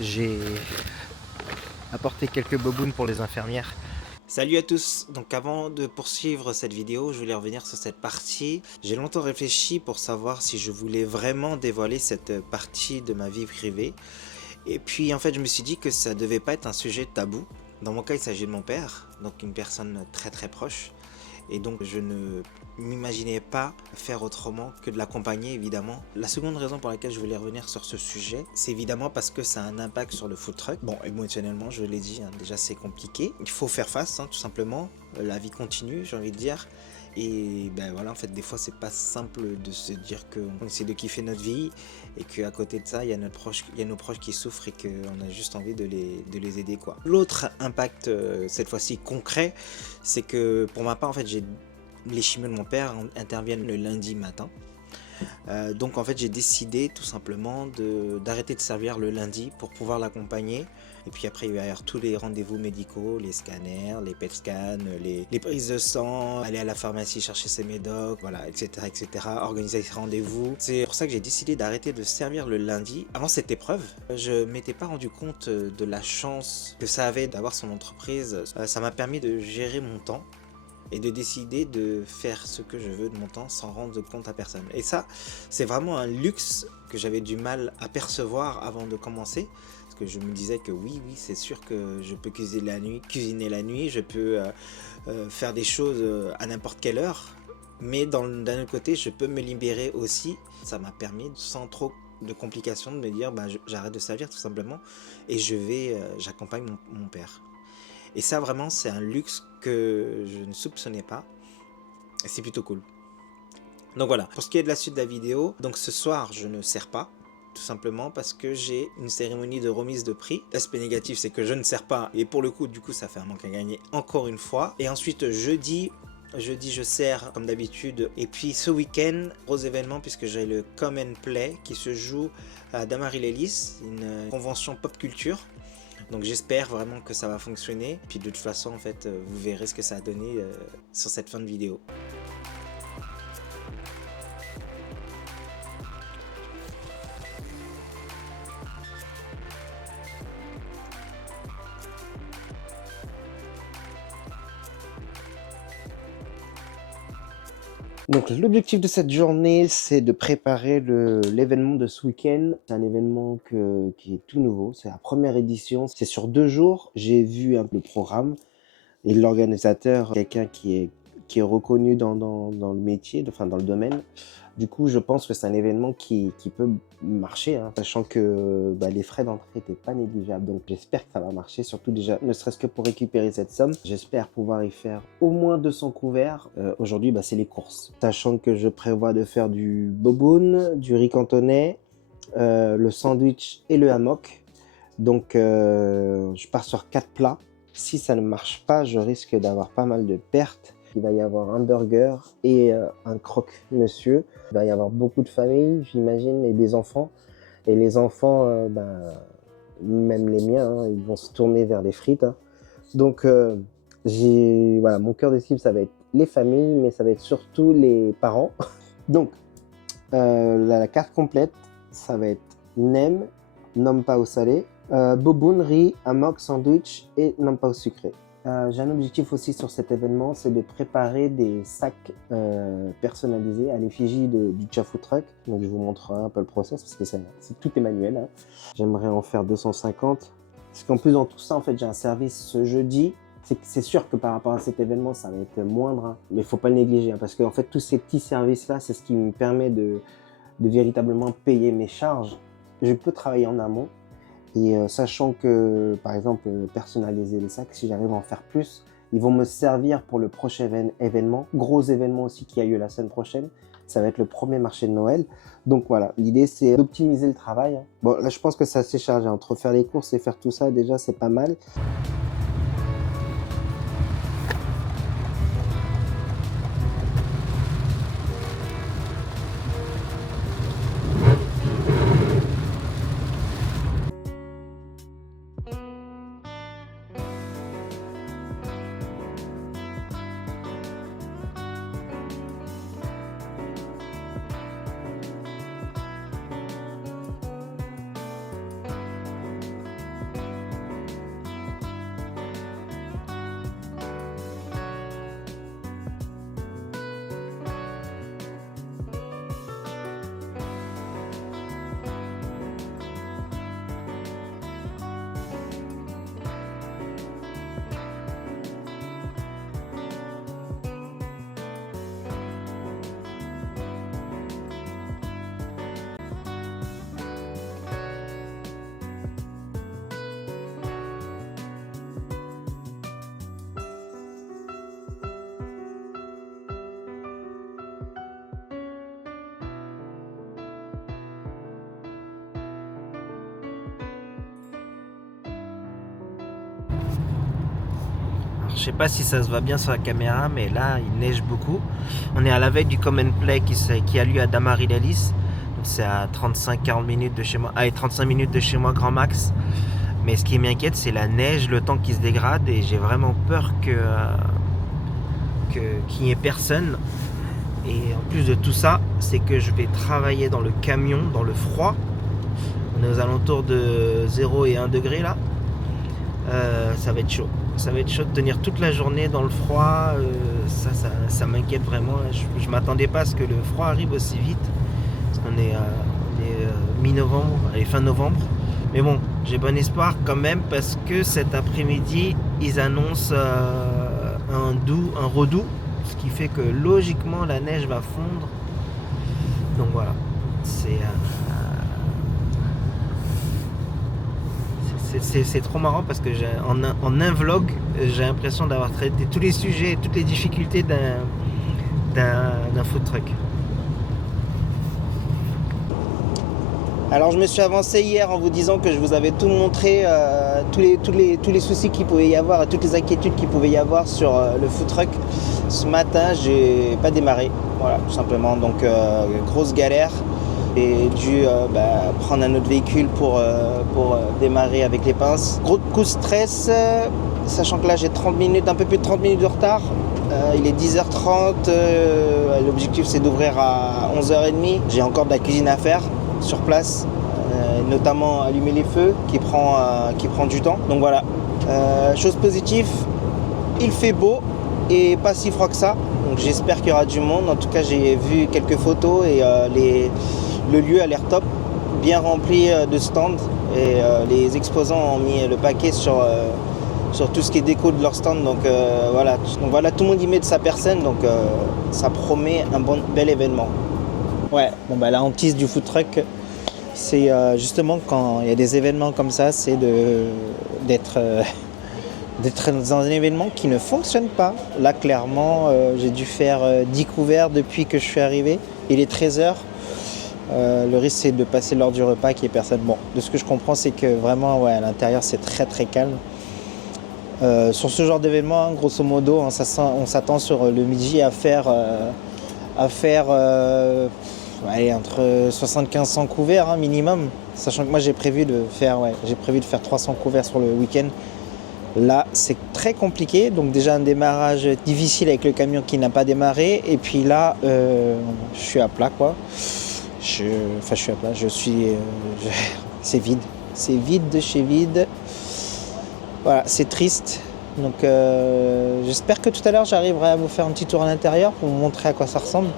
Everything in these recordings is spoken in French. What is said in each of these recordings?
J'ai apporté quelques bobounes pour les infirmières. Salut à tous, donc avant de poursuivre cette vidéo, je voulais revenir sur cette partie. J'ai longtemps réfléchi pour savoir si je voulais vraiment dévoiler cette partie de ma vie privée. Et puis en fait je me suis dit que ça devait pas être un sujet tabou. Dans mon cas il s'agit de mon père, donc une personne très très proche. Et donc je ne m'imaginais pas faire autrement que de l'accompagner évidemment. La seconde raison pour laquelle je voulais revenir sur ce sujet, c'est évidemment parce que ça a un impact sur le food truck. Bon, émotionnellement je l'ai dit, hein, déjà c'est compliqué. Il faut faire face, hein, tout simplement. La vie continue, j'ai envie de dire. Et ben voilà, en fait, des fois, c'est pas simple de se dire qu'on essaie de kiffer notre vie et qu'à côté de ça, il y a nos proches qui souffrent et qu'on a juste envie de les aider, quoi. L'autre impact, cette fois-ci concret, c'est que pour ma part, en fait, les chimios de mon père interviennent le lundi matin. Donc en fait j'ai décidé tout simplement d'arrêter de servir le lundi pour pouvoir l'accompagner. Et puis après il va y avoir tous les rendez-vous médicaux, les scanners, les PET scans, les prises de sang, aller à la pharmacie chercher ses médocs, voilà, etc., etc., organiser ses rendez-vous. C'est pour ça que j'ai décidé d'arrêter de servir le lundi. Avant cette épreuve, je m'étais pas rendu compte de la chance que ça avait d'avoir son entreprise. Ça m'a permis de gérer mon temps et de décider de faire ce que je veux de mon temps sans rendre compte à personne. Et ça, c'est vraiment un luxe que j'avais du mal à percevoir avant de commencer, parce que je me disais que oui, c'est sûr que je peux cuisiner la nuit, je peux faire des choses à n'importe quelle heure, mais d'un autre côté, je peux me libérer aussi. Ça m'a permis, sans trop de complications, de me dire bah, j'arrête de servir tout simplement et j'accompagne mon père. Et ça vraiment c'est un luxe que je ne soupçonnais pas. Et c'est plutôt cool. Donc voilà, pour ce qui est de la suite de la vidéo, donc ce soir je ne sers pas. Tout simplement parce que j'ai une cérémonie de remise de prix. L'aspect négatif c'est que je ne sers pas. Et pour le coup du coup ça fait un manque à gagner encore une fois. Et ensuite jeudi je sers comme d'habitude. Et puis ce week-end, gros événement puisque j'ai le Come and Play qui se joue à Damary-Lélis, une convention pop culture. Donc j'espère vraiment que ça va fonctionner. Puis de toute façon, en fait, vous verrez ce que ça a donné sur cette fin de vidéo. Donc l'objectif de cette journée, c'est de préparer l'événement de ce week-end. C'est un événement qui est tout nouveau, c'est la première édition. C'est sur 2 jours. J'ai vu un peu le programme et l'organisateur, quelqu'un qui est reconnu dans le métier, enfin dans le domaine. Du coup, je pense que c'est un événement qui peut marcher, hein, sachant que bah, les frais d'entrée n'étaient pas négligeables. Donc j'espère que ça va marcher, surtout déjà, ne serait-ce que pour récupérer cette somme. J'espère pouvoir y faire au moins 200 couverts. Aujourd'hui, bah, c'est les courses. Sachant que je prévois de faire du boboon, du riz cantonais, le sandwich et le hammock. Donc je pars sur 4 plats. Si ça ne marche pas, je risque d'avoir pas mal de pertes. Il va y avoir un burger et un croque-monsieur. Il va y avoir beaucoup de familles, j'imagine, et des enfants. Et les enfants, même les miens, hein, ils vont se tourner vers les frites. Hein. Donc, voilà, mon cœur de cible, ça va être les familles, mais ça va être surtout les parents. Donc, la carte complète, ça va être nem, nom pas au salé, boboon, riz, hammock, sandwich et non pas au sucré. J'ai un objectif aussi sur cet événement, c'est de préparer des sacs personnalisés à l'effigie du Food Truck. Donc je vous montrerai un peu le process parce que tout est manuel. Hein. J'aimerais en faire 250. Parce qu'en plus dans tout ça, en fait, j'ai un service ce jeudi. C'est sûr que par rapport à cet événement, ça va être moindre, hein, mais il ne faut pas le négliger. Hein, parce qu'en fait, tous ces petits services-là, c'est ce qui me permet de véritablement payer mes charges. Je peux travailler en amont. Et sachant que, par exemple, personnaliser les sacs, si j'arrive à en faire plus, ils vont me servir pour le prochain événement, gros événement aussi qui a lieu la semaine prochaine. Ça va être le premier marché de Noël. Donc voilà, l'idée c'est d'optimiser le travail. Hein. Bon, là je pense que c'est assez chargé. Entre faire les courses et faire tout ça, déjà c'est pas mal. je sais pas si ça se voit bien sur la caméra, mais là il neige beaucoup. On est à la veille du Common Play qui a lieu à Damarilalis. Donc c'est à 35-40 minutes de chez moi. Allez, 35 minutes de chez moi grand max. Mais ce qui m'inquiète, c'est la neige, le temps qui se dégrade, et j'ai vraiment peur qu'il n'y ait personne. Et en plus de tout ça, c'est que je vais travailler dans le camion, dans le froid. On est aux alentours de 0 et 1 degré là. Ça va être chaud. Ça va être chaud de tenir toute la journée dans le froid. Ça m'inquiète vraiment. Je m'attendais pas à ce que le froid arrive aussi vite. Parce qu'on est, mi-novembre, allez, fin novembre. Mais bon, j'ai bon espoir quand même parce que cet après-midi, ils annoncent un redoux. Ce qui fait que logiquement la neige va fondre. Donc voilà. C'est trop marrant parce que en un vlog, j'ai l'impression d'avoir traité tous les sujets et toutes les difficultés d'un food truck. Alors je me suis avancé hier en vous disant que je vous avais tout montré, tous les soucis qu'il pouvait y avoir et toutes les inquiétudes qu'il pouvait y avoir sur le food truck. Ce matin, j'ai pas démarré, voilà, tout simplement. Donc grosse galère. J'ai dû prendre un autre véhicule pour démarrer avec les pinces. Gros coup de stress, sachant que là j'ai 30 minutes, un peu plus de 30 minutes de retard. Il est 10h30, l'objectif c'est d'ouvrir à 11h30. J'ai encore de la cuisine à faire sur place, notamment allumer les feux qui prend du temps. Donc voilà, chose positive, il fait beau et pas si froid que ça. Donc j'espère qu'il y aura du monde. En tout cas j'ai vu quelques photos et le lieu a l'air top, bien rempli de stands et les exposants ont mis le paquet sur tout ce qui est déco de leur stand. Donc voilà, tout le monde y met de sa personne, donc ça promet un bel événement. Ouais, bon bah la hantise du food truck, c'est justement quand il y a des événements comme ça, c'est d'être dans un événement qui ne fonctionne pas. Là clairement, j'ai dû faire 10 couverts depuis que je suis arrivé. Il est 13h. Le risque c'est de passer l'heure du repas qu'il n'y ait personne. Bon, de ce que je comprends, c'est que vraiment à l'intérieur c'est très très calme. Sur ce genre d'événement, grosso modo, on s'attend sur le midi à faire entre 75 100 couverts minimum, sachant que moi j'ai prévu de faire 300 couverts sur le week-end. Là c'est très compliqué, donc déjà un démarrage difficile avec le camion qui n'a pas démarré, et puis là je suis à plat quoi. Je suis à plat, c'est vide de chez vide. Voilà, c'est triste. Donc j'espère que tout à l'heure j'arriverai à vous faire un petit tour à l'intérieur pour vous montrer à quoi ça ressemble.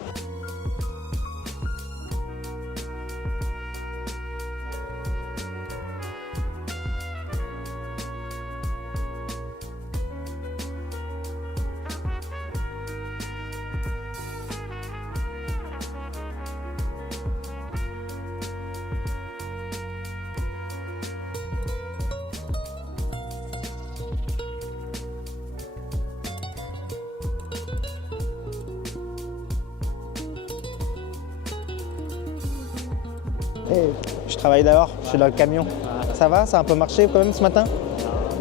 Hey, je travaille dehors, je suis dans le camion. Ça va? Ça a un peu marché quand même ce matin?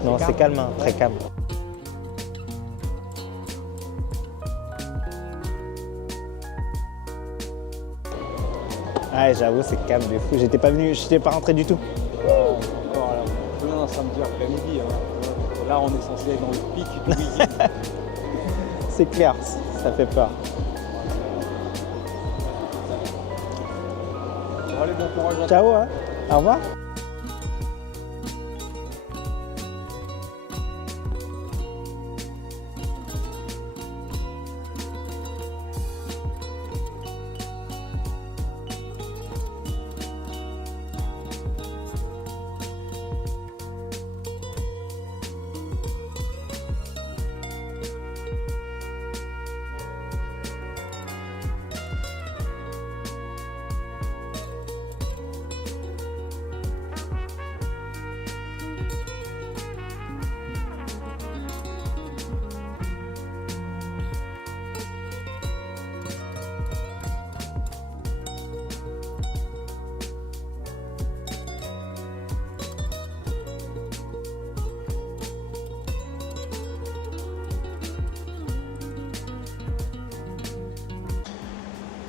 Non, c'est calme, très calme. Ouais, j'avoue, c'est calme de fou. J'étais pas rentré du tout. Encore alors, on est un samedi après-midi. Là, on est censé être dans le pic du week-end. C'est clair, ça fait peur. Bon, allez, bon courage à toi. Ciao, hein. Au revoir.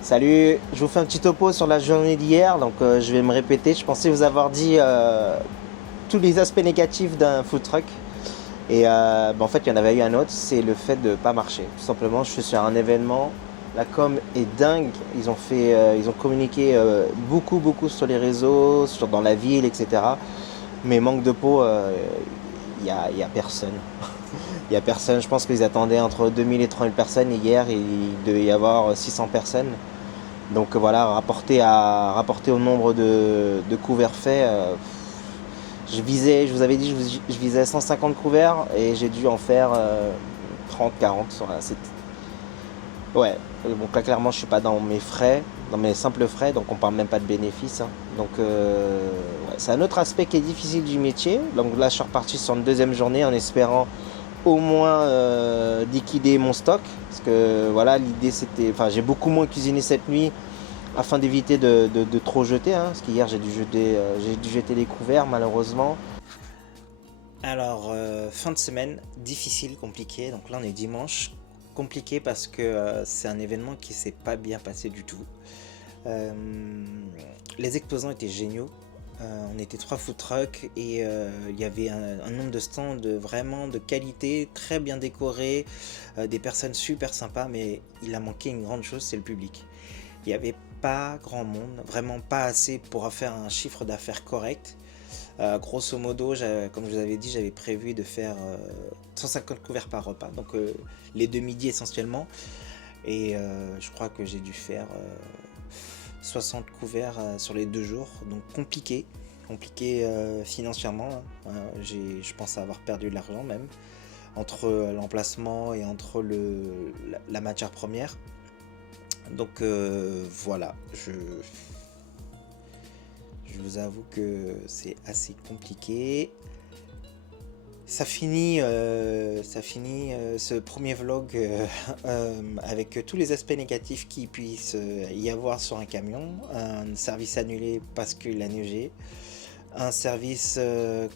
Salut, je vous fais un petit topo sur la journée d'hier, donc je vais me répéter. Je pensais vous avoir dit tous les aspects négatifs d'un food truck. Et en fait, il y en avait eu un autre, c'est le fait de ne pas marcher. Tout simplement, je suis sur un événement, la com est dingue. Ils ont communiqué beaucoup sur les réseaux, dans la ville, etc. Mais manque de peau, y a personne. Il n'y a personne, je pense qu'ils attendaient entre 2000 et 3000 personnes. Hier, il devait y avoir 600 personnes. Donc voilà, rapporté au nombre de couverts faits, je vous avais dit, je visais 150 couverts et j'ai dû en faire 30, 40. Voilà, ouais, bon là clairement je suis pas dans mes frais, dans mes simples frais, donc on parle même pas de bénéfices. Hein. Donc ouais, c'est un autre aspect qui est difficile du métier. Donc là je suis reparti sur une deuxième journée en espérant au moins liquider mon stock. Parce que voilà, l'idée c'était. Enfin, j'ai beaucoup moins cuisiné cette nuit afin d'éviter de trop jeter. Hein, parce qu'hier j'ai dû jeter les couverts malheureusement. Alors, fin de semaine, difficile, compliqué. Donc là, on est dimanche. Compliqué parce que c'est un événement qui s'est pas bien passé du tout. Les exposants étaient géniaux. On était 3 food trucks et il y avait un nombre de stands vraiment de qualité, très bien décorés, des personnes super sympas, mais il a manqué une grande chose, c'est le public. Il n'y avait pas grand monde, vraiment pas assez pour faire un chiffre d'affaires correct. Grosso modo, comme je vous avais dit, j'avais prévu de faire 150 couverts par repas, donc les deux midis essentiellement. Et je crois que j'ai dû faire 60 couverts sur les 2 jours, donc compliqué financièrement. Hein. Je pense avoir perdu de l'argent même, entre l'emplacement et entre la matière première. Donc voilà, je vous avoue que c'est assez compliqué. Ça finit ce premier vlog avec tous les aspects négatifs qu'il puisse y avoir sur un camion. Un service annulé parce qu'il a neigé. Un service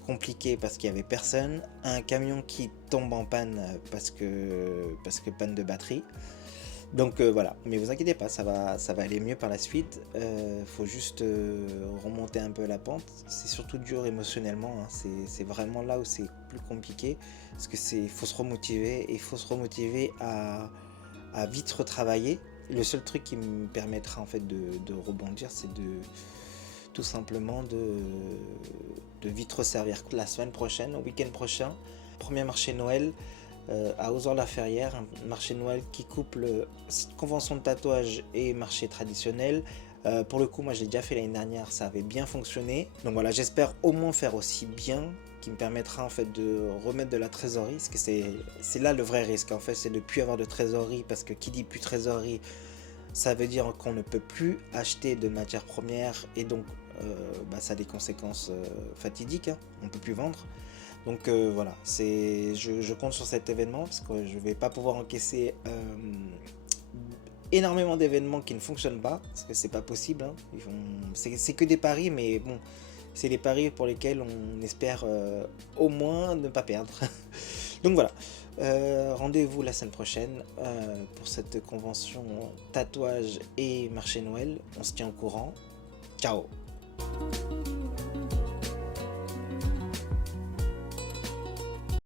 compliqué parce qu'il n'y avait personne. Un camion qui tombe en panne parce que panne de batterie. Donc voilà, mais vous inquiétez pas, ça va aller mieux par la suite. Faut juste remonter un peu la pente. C'est surtout dur émotionnellement, hein. C'est vraiment là où c'est plus compliqué, parce que faut se remotiver et il faut se remotiver à vite retravailler. Le seul truc qui me permettra en fait de rebondir, c'est tout simplement de vite resservir. La semaine prochaine, au week-end prochain, premier marché Noël. À Ozor-la-Ferrière, un marché Noël qui couple convention de tatouage et marché traditionnel. Pour le coup, moi je l'ai déjà fait l'année dernière, ça avait bien fonctionné. Donc voilà, j'espère au moins faire aussi bien, qui me permettra en fait de remettre de la trésorerie, parce que c'est là le vrai risque en fait, c'est de ne plus avoir de trésorerie, parce que qui dit plus trésorerie, ça veut dire qu'on ne peut plus acheter de matières premières, et donc ça a des conséquences fatidiques, hein. On ne peut plus vendre. Donc voilà, je compte sur cet événement parce que je ne vais pas pouvoir encaisser énormément d'événements qui ne fonctionnent pas, parce que c'est pas possible. Hein. C'est que des paris, mais bon, c'est les paris pour lesquels on espère au moins ne pas perdre. Donc voilà, rendez-vous la semaine prochaine pour cette convention tatouage et marché Noël. On se tient au courant. Ciao!